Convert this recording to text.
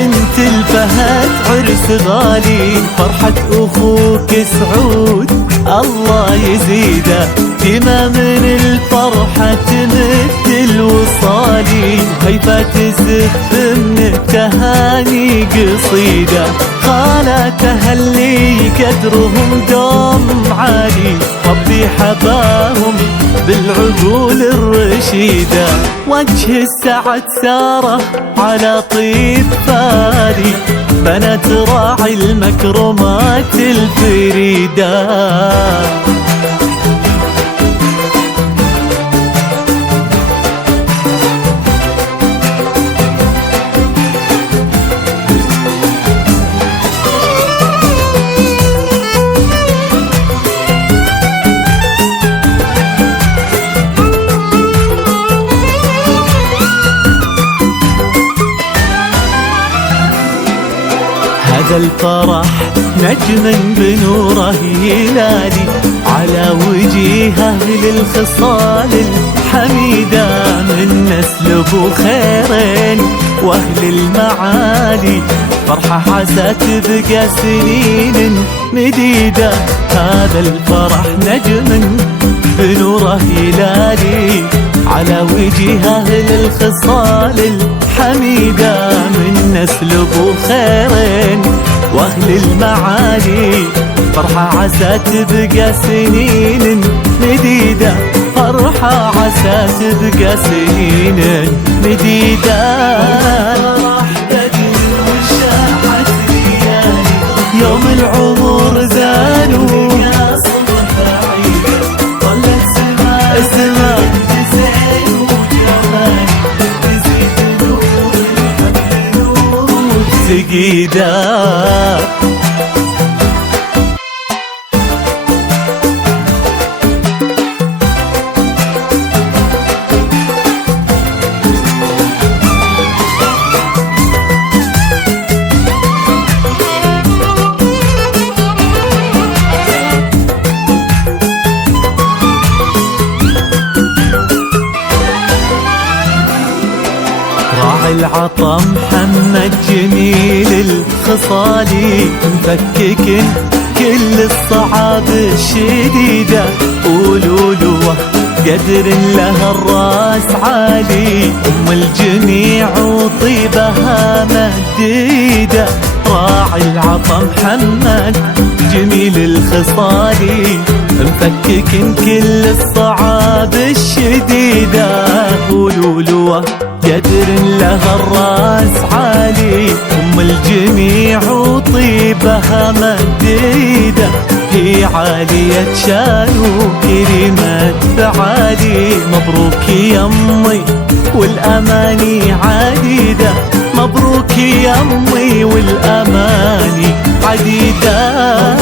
بنت الفهد عرس غالي، فرحة أخوك سعود الله يزيده، ديما من الفرحة تمد الوصالي، هيفا تزف من التهاني قصيدة، خالاته اللي قدرهم دوم عالي، ربي حباهم بالعقول الرشيدة، وجه السعد ساره على طيب فادي، بنات راعي المكرمات الفريدة. هذا الفرح نجم بنوره يلالي، على وجيهه للخصال الحميدة، من نسل ابو خيرين واهل المعالي، فرحة عسى تبقى سنين مديدة. هذا الفرح نجم بنوره يلالي، على وجيهه للخصال الحميدة، من نسل ابو خيرين واهل المعالي، فرحة عسى تبقى سنين مديدة، فرحة عسى تبقى سنين مديدة. يوم العمر زانوا السماء تزين وجمال، تزيد نور الحمل نور سقيدة. راعي العطا محمد جميل الخصالي، مفكك كل الصعاب الشديدة، قولوا له قدر لها الراس عالي، ام الجميع وطيبها مديدة. راعي العطا محمد جميل الخصالي، مفكك كل الصعاب الشديدة، قولوا له قدر لها الراس عالي، ام الجميع وطيبها مديدة، هي عالية شان وكريمة فعالي، مبروك يا امي والاماني عديدة، مبروك يا امي والاماني عديدة.